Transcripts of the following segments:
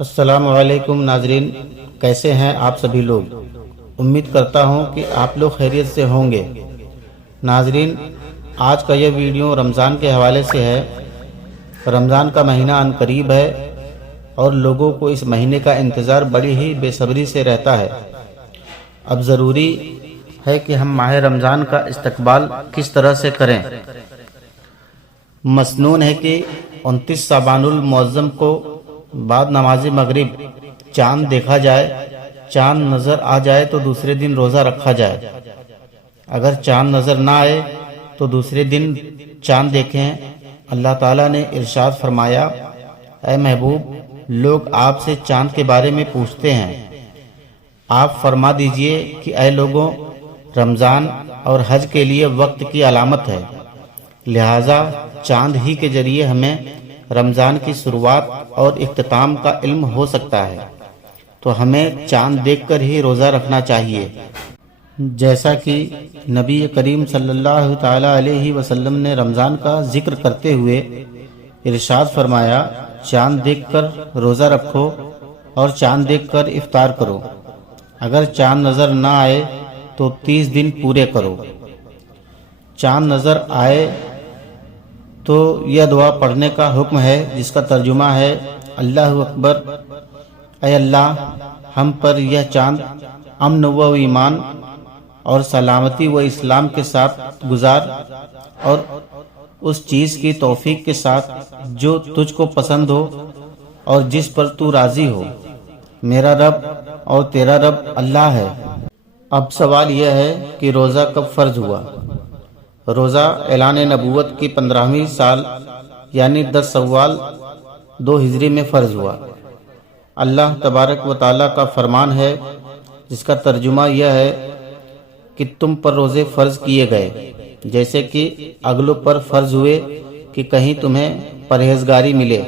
السلام علیکم ناظرین، کیسے ہیں آپ سبھی لوگ؟ امید کرتا ہوں کہ آپ لوگ خیریت سے ہوں گے۔ ناظرین، آج کا یہ ویڈیو رمضان کے حوالے سے ہے۔ رمضان کا مہینہ عن قریب ہے اور لوگوں کو اس مہینے کا انتظار بڑی ہی بے صبری سے رہتا ہے۔ اب ضروری ہے کہ ہم ماہ رمضان کا استقبال کس طرح سے کریں۔ مسنون ہے کہ 29 شعبان المعظم کو بعد نماز مغرب چاند دیکھا جائے۔ چاند نظر آ جائے تو دوسرے دن روزہ رکھا جائے۔ اگر چاند نظر نہ آئے تو دوسرے دن چاند دیکھیں۔ اللہ تعالیٰ نے ارشاد فرمایا، اے محبوب، لوگ آپ سے چاند کے بارے میں پوچھتے ہیں، آپ فرما دیجئے کہ اے لوگوں، رمضان اور حج کے لیے وقت کی علامت ہے، لہذا چاند ہی کے ذریعے ہمیں رمضان کی شروعات اور اختتام کا علم ہو سکتا ہے، تو ہمیں چاند دیکھ کر ہی روزہ رکھنا چاہیے۔ جیسا کہ نبی کریم صلی اللہ تعالی علیہ وسلم نے رمضان کا ذکر کرتے ہوئے ارشاد فرمایا، چاند دیکھ کر روزہ رکھو اور چاند دیکھ کر افطار کرو۔ اگر چاند نظر نہ آئے تو 30 دن پورے کرو۔ چاند نظر آئے تو یہ دعا پڑھنے کا حکم ہے، جس کا ترجمہ ہے، اللہ اکبر، اے اللہ، ہم پر یہ چاند امن و ایمان اور سلامتی و اسلام کے ساتھ گزار اور اس چیز کی توفیق کے ساتھ جو تجھ کو پسند ہو اور جس پر تو راضی ہو۔ میرا رب اور تیرا رب اللہ ہے۔ اب سوال یہ ہے کہ روزہ کب فرض ہوا؟ روزہ اعلان نبوت کی 15ویں سال یعنی 10 شوال 2 ہجری میں فرض ہوا۔ اللہ تبارک و تعالیٰ کا فرمان ہے، جس کا ترجمہ یہ ہے کہ تم پر روزے فرض کیے گئے جیسے کہ اگلوں پر فرض ہوئے کہ کہیں تمہیں پرہیزگاری ملے۔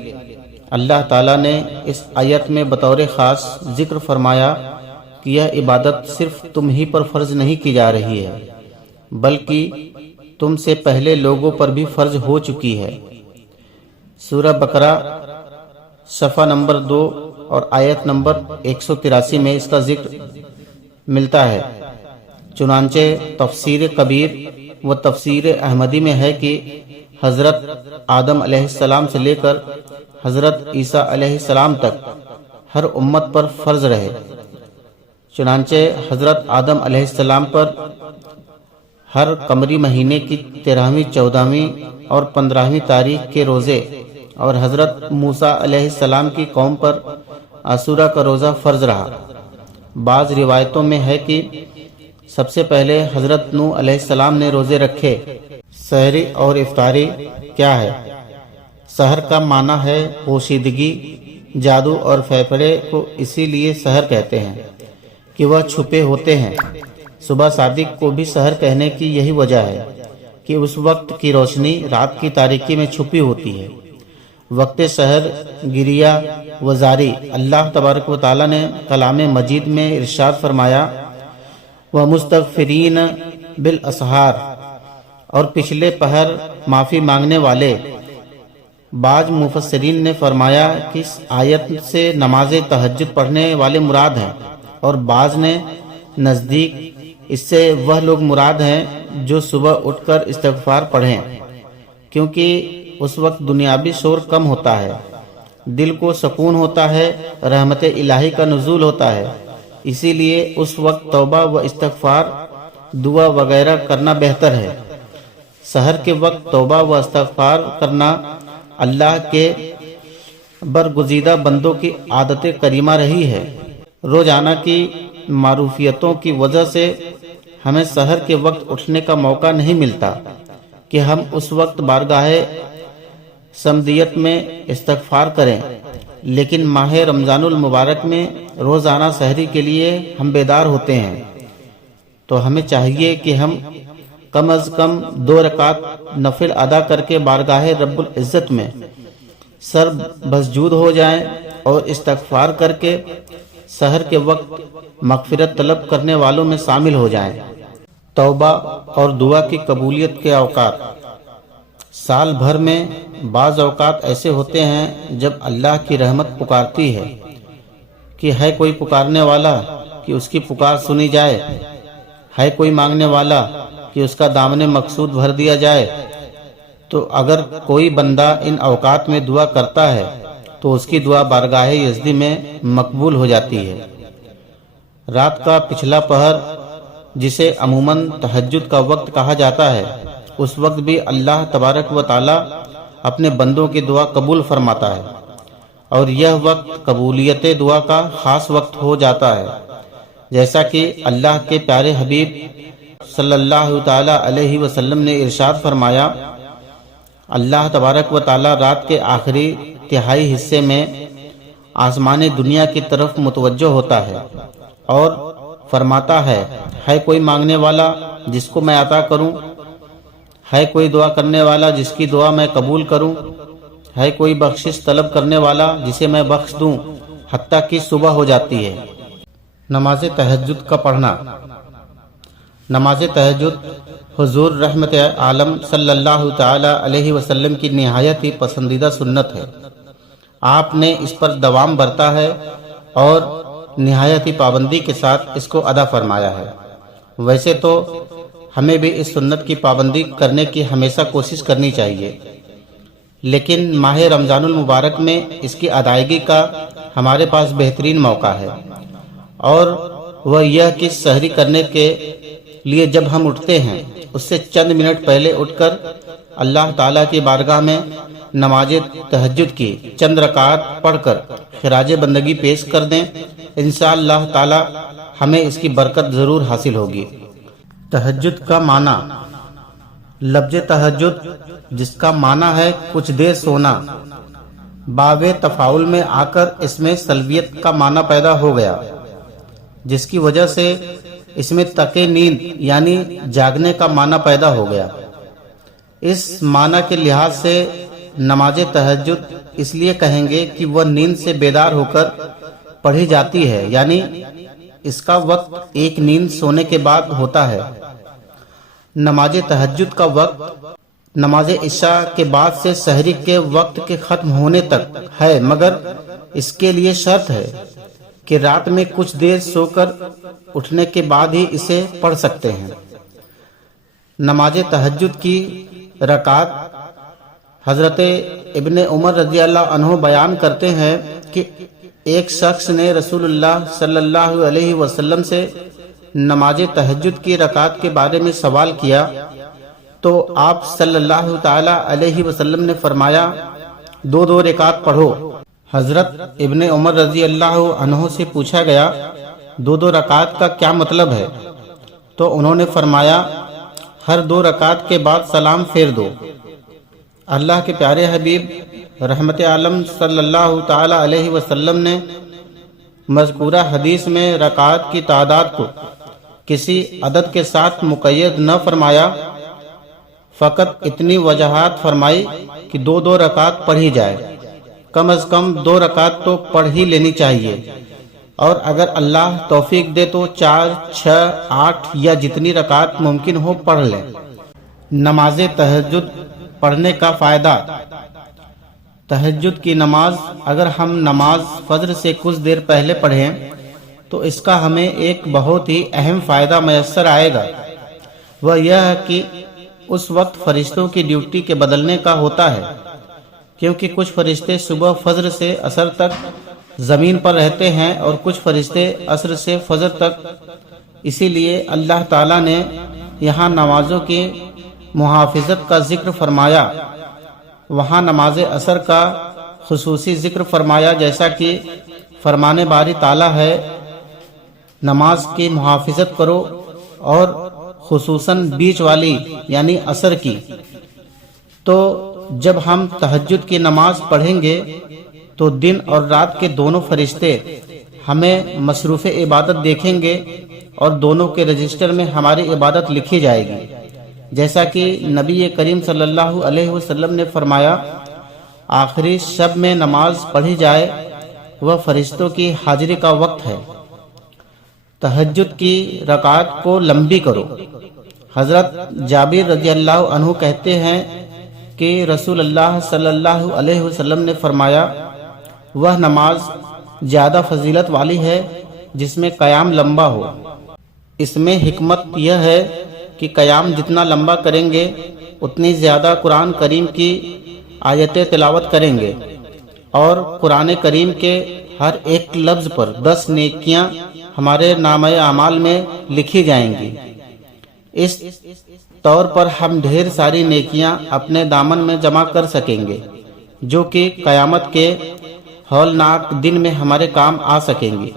اللہ تعالیٰ نے اس آیت میں بطور خاص ذکر فرمایا کہ یہ عبادت صرف تم ہی پر فرض نہیں کی جا رہی ہے، بلکہ تم سے پہلے لوگوں پر بھی فرض ہو چکی ہے۔ سورہ بقرہ صفحہ نمبر 2 اور آیت نمبر 183 میں اس کا ذکر ملتا ہے۔ چنانچہ تفسیر کبیر و تفسیر احمدی میں ہے کہ حضرت آدم علیہ السلام سے لے کر حضرت عیسیٰ علیہ السلام تک ہر امت پر فرض رہے۔ چنانچہ حضرت آدم علیہ السلام پر ہر قمری مہینے کی 13ویں، 14ویں اور 15ویں تاریخ کے روزے اور حضرت موسیٰ علیہ السلام کی قوم پر عاشورہ کا روزہ فرض رہا۔ بعض روایتوں میں ہے کہ سب سے پہلے حضرت نوح علیہ السلام نے روزے رکھے۔ سحری اور افطاری کیا ہے؟ سحر کا معنی ہے پوشیدگی۔ جادو اور فیفڑے کو اسی لیے سحر کہتے ہیں کہ وہ چھپے ہوتے ہیں۔ صبح صادق کو بھی سحر کہنے کی یہی وجہ ہے کہ اس وقت کی روشنی رات کی تاریکی میں چھپی ہوتی ہے۔ وقت سحر گریہ و زاری اللہ تبارک و تعالیٰ نے کلام مجید میں ارشاد فرمایا، وَمُسْتَغْفِرِينَ بِالْأَسْحَارِ، اور پچھلے پہر معافی مانگنے والے۔ بعض مفسرین نے فرمایا کہ اس آیت سے نماز تہجد پڑھنے والے مراد ہیں، اور بعض نے نزدیک اس سے وہ لوگ مراد ہیں جو صبح اٹھ کر استغفار پڑھیں، کیونکہ اس وقت دنیاوی شور کم ہوتا ہے، دل کو سکون ہوتا ہے، رحمت الہی کا نزول ہوتا ہے۔ اسی لیے اس وقت توبہ و استغفار، دعا وغیرہ کرنا بہتر ہے۔ سحر کے وقت توبہ و استغفار کرنا اللہ کے برگزیدہ بندوں کی عادت کریمہ رہی ہے۔ روزانہ کی معروفیتوں کی وجہ سے ہمیں سحر کے وقت اٹھنے کا موقع نہیں ملتا کہ ہم اس وقت بارگاہ صمدیت میں استغفار کریں، لیکن ماہ رمضان المبارک میں روزانہ سحری کے لیے ہم بیدار ہوتے ہیں، تو ہمیں چاہیے کہ ہم کم از کم 2 رکعت نفل ادا کر کے بارگاہ رب العزت میں سر بسجود ہو جائیں اور استغفار کر کے سحر کے وقت مغفرت طلب کرنے والوں میں شامل ہو جائیں۔ توبہ اور دعا کی قبولیت کے اوقات۔ سال بھر میں بعض اوقات ایسے ہوتے ہیں جب اللہ کی رحمت پکارتی ہے کہ ہے کوئی پکارنے والا کہ اس کی پکار سنی جائے، ہے کوئی مانگنے والا کہ اس کا دامن مقصود بھر دیا جائے، تو اگر کوئی بندہ ان اوقات میں دعا کرتا ہے تو اس کی دعا بارگاہ یزدی میں مقبول ہو جاتی ہے۔ رات کا پچھلا پہر، جسے عموماً تہجد کا وقت کہا جاتا ہے، اس وقت بھی اللہ تبارک و تعالی اپنے بندوں کی دعا قبول فرماتا ہے، اور یہ وقت قبولیت دعا کا خاص وقت ہو جاتا ہے، جیسا کہ اللہ کے پیارے حبیب صلی اللہ تعالی علیہ وسلم نے ارشاد فرمایا، اللہ تبارک و تعالی رات کے آخری تہائی حصے میں آسمان دنیا کی طرف متوجہ ہوتا ہے اور فرماتا ہے کوئی مانگنے والا جس کو میں عطا کروں، ہے کوئی دعا کرنے والا جس کی دعا میں قبول کروں، ہے کوئی بخشش طلب کرنے والا جسے میں بخش دوں، حتیٰ کہ صبح ہو جاتی ہے۔ نماز تہجد کا پڑھنا۔ نماز تہجد حضور رحمت عالم صلی اللہ تعالی علیہ وسلم کی نہایت ہی پسندیدہ سنت ہے۔ آپ نے اس پر دوام برتا ہے اور نہایت ہی پابندی کے ساتھ اس کو ادا فرمایا ہے۔ ویسے تو ہمیں بھی اس سنت کی پابندی کرنے کی ہمیشہ کوشش کرنی چاہیے، لیکن ماہ رمضان المبارک میں اس کی ادائیگی کا ہمارے پاس بہترین موقع ہے، اور وہ یہ کہ سحری کرنے کے لیے جب ہم اٹھتے ہیں اس سے چند منٹ پہلے اٹھ کر اللہ تعالیٰ کی بارگاہ میں نماز تہجد کی چند رکعات پڑھ کر خراج بندگی پیش کر دیں، انشاءاللہ تعالی ہمیں اس کی برکت ضرور حاصل ہوگی۔ تہجد کا معنی۔ لفظ تہجد، جس کا معنی ہے کچھ دیر سونا، باب تفاعل میں آ کر اس میں سلبیت کا معنی پیدا ہو گیا، جس کی وجہ سے اس میں تکے نیند یعنی جاگنے کا معنی پیدا ہو گیا۔ اس معنی کے لحاظ سے نماز تہجد اس لیے کہیں گے کہ وہ نیند سے بیدار ہو کر پڑھی جاتی ہے، یعنی اس کا وقت ایک نیند سونے کے بعد ہوتا ہے۔ نماز تہجد کا وقت نماز عشاء کے بعد سے سحری کے وقت کے ختم ہونے تک ہے، مگر اس کے لیے شرط ہے کہ رات میں کچھ دیر سو کر اٹھنے کے بعد ہی اسے پڑھ سکتے ہیں۔ نماز تہجد کی رکعت۔ حضرت ابن عمر رضی اللہ عنہ بیان کرتے ہیں کہ ایک شخص نے رسول اللہ صلی اللہ علیہ وسلم سے نماز تہجد کی رکعت کے بارے میں سوال کیا، تو آپ صلی اللہ تعالی علیہ وسلم نے فرمایا، دو رکعت پڑھو۔ حضرت ابن عمر رضی اللہ عنہ سے پوچھا گیا، دو رکعت کا کیا مطلب ہے؟ تو انہوں نے فرمایا، ہر 2 رکعت کے بعد سلام پھیر دو۔ اللہ کے پیارے حبیب رحمت عالم صلی اللہ تعالی علیہ وسلم نے مذکورہ حدیث میں رکعات کی تعداد کو کسی عدد کے ساتھ مقید نہ فرمایا، فقط اتنی وجاہت فرمائی کہ 2 رکعت پڑھی جائے، کم از کم 2 رکعت تو پڑھ ہی لینی چاہیے، اور اگر اللہ توفیق دے تو 4، 6، 8 یا جتنی رکعت ممکن ہو پڑھ لیں۔ نماز تہجد پڑھنے کا فائدہ۔ تہجد کی نماز اگر ہم نماز فجر سے کچھ دیر پہلے پڑھیں تو اس کا ہمیں ایک بہت ہی اہم فائدہ میسر آئے گا، وہ یہ ہے کہ اس وقت فرشتوں کی ڈیوٹی کے بدلنے کا ہوتا ہے، کیونکہ کچھ فرشتے صبح فجر سے عصر تک زمین پر رہتے ہیں اور کچھ فرشتے عصر سے فجر تک۔ اسی لیے اللہ تعالیٰ نے یہاں نمازوں کی محافظت کا ذکر فرمایا، وہاں نماز عصر کا خصوصی ذکر فرمایا، جیسا کہ فرمان باری تعالیٰ ہے، نماز کی محافظت کرو، اور خصوصاً بیچ والی یعنی عصر کی۔ تو جب ہم تہجد کی نماز پڑھیں گے تو دن اور رات کے دونوں فرشتے ہمیں مصروف عبادت دیکھیں گے اور دونوں کے رجسٹر میں ہماری عبادت لکھی جائے گی، جیسا کہ نبی کریم صلی اللہ علیہ وسلم نے فرمایا، آخری شب میں نماز پڑھی جائے وہ فرشتوں کی حاضری کا وقت ہے۔ تہجد کی رکعات کو لمبی کرو۔ حضرت جابر رضی اللہ عنہ کہتے ہیں کہ رسول اللہ صلی اللہ علیہ وسلم نے فرمایا، وہ نماز زیادہ فضیلت والی ہے جس میں قیام لمبا ہو۔ اس میں حکمت یہ ہے کہ قیام جتنا لمبا کریں گے اتنی زیادہ قرآن کریم کی آیتیں تلاوت کریں گے، اور قرآن کریم کے ہر ایک لفظ پر 10 نیکیاں ہمارے نامہ اعمال میں لکھی جائیں گی۔ اس طور پر ہم ڈھیر ساری نیکیاں اپنے دامن میں جمع کر سکیں گے، جو کہ قیامت کے ہولناک دن میں ہمارے کام آ سکیں گی۔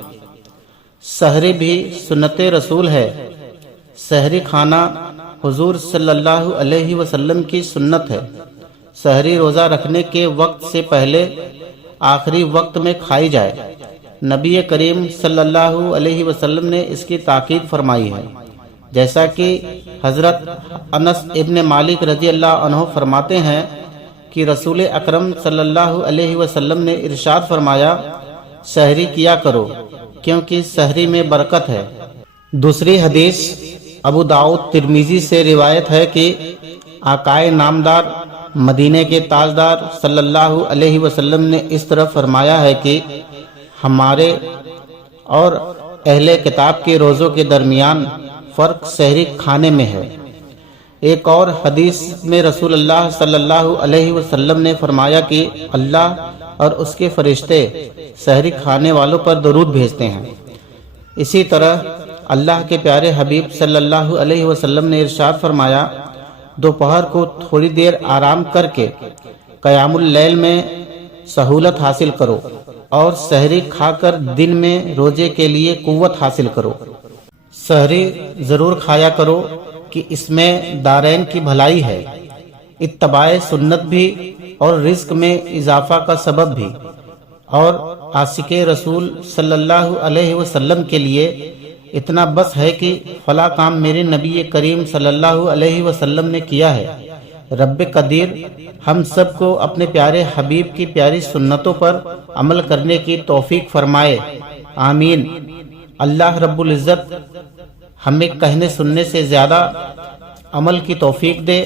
سحری بھی سنت رسول ہے۔ سحری کھانا حضور صلی اللہ علیہ وسلم کی سنت ہے۔ سحری روزہ رکھنے کے وقت سے پہلے آخری وقت میں کھائی جائے۔ نبی کریم صلی اللہ علیہ وسلم نے اس کی تاکید فرمائی ہے، جیسا کہ حضرت انس ابن مالک رضی اللہ عنہ فرماتے ہیں کہ رسول اکرم صلی اللہ علیہ وسلم نے ارشاد فرمایا، سحری کیا کرو کیونکہ سحری میں برکت ہے۔ دوسری حدیث ابو داؤد ترمذی سے روایت ہے کہ آقائے نامدار مدینے کے تاجدار صلی اللہ علیہ وسلم نے اس طرح فرمایا ہے کہ ہمارے اور اہل کتاب کے روزوں کے درمیان فرق سحری کھانے میں ہے۔ ایک اور حدیث میں رسول اللہ صلی اللہ علیہ وسلم نے فرمایا کہ اللہ اور اس کے فرشتے سحری کھانے والوں پر درود بھیجتے ہیں۔ اسی طرح اللہ کے پیارے حبیب صلی اللہ علیہ وسلم نے ارشاد فرمایا، دوپہر کو تھوڑی دیر آرام کر کے قیام اللیل میں سہولت حاصل کرو، اور سحری کھا کر دن میں روزے کے لیے قوت حاصل کرو۔ سحری ضرور کھایا کرو کہ اس میں دارین کی بھلائی ہے، اتباع سنت بھی اور رزق میں اضافہ کا سبب بھی، اور عاشق رسول صلی اللہ علیہ وسلم کے لیے اتنا بس ہے کہ فلاں کام میرے نبی کریم صلی اللہ علیہ وسلم نے کیا ہے۔ رب قدیر ہم سب کو اپنے پیارے حبیب کی پیاری سنتوں پر عمل کرنے کی توفیق فرمائے، آمین۔ اللہ رب العزت ہمیں کہنے سننے سے زیادہ عمل کی توفیق دے،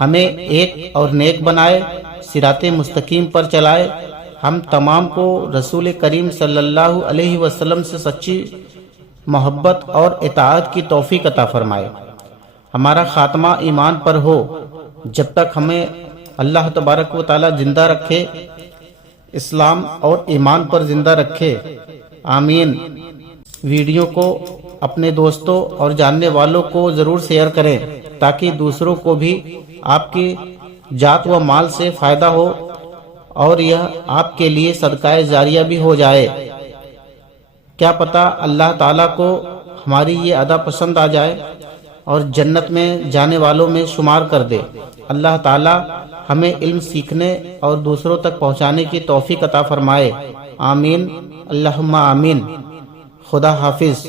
ہمیں ایک اور نیک بنائے، صراط مستقیم پر چلائے، ہم تمام کو رسول کریم صلی اللہ علیہ وسلم سے سچی محبت اور اطاعت کی توفیق عطا فرمائے، ہمارا خاتمہ ایمان پر ہو۔ جب تک ہمیں اللہ تبارک و تعالی زندہ رکھے، اسلام اور ایمان پر زندہ رکھے، آمین۔ ویڈیو کو اپنے دوستوں اور جاننے والوں کو ضرور شیئر کریں تاکہ دوسروں کو بھی آپ کی ذات و مال سے فائدہ ہو، اور یہ آپ کے لیے صدقہ جاریہ بھی ہو جائے۔ کیا پتہ اللہ تعالیٰ کو ہماری یہ ادا پسند آ جائے اور جنت میں جانے والوں میں شمار کر دے۔ اللہ تعالیٰ ہمیں علم سیکھنے اور دوسروں تک پہنچانے کی توفیق عطا فرمائے، آمین، اللہم آمین۔ خدا حافظ۔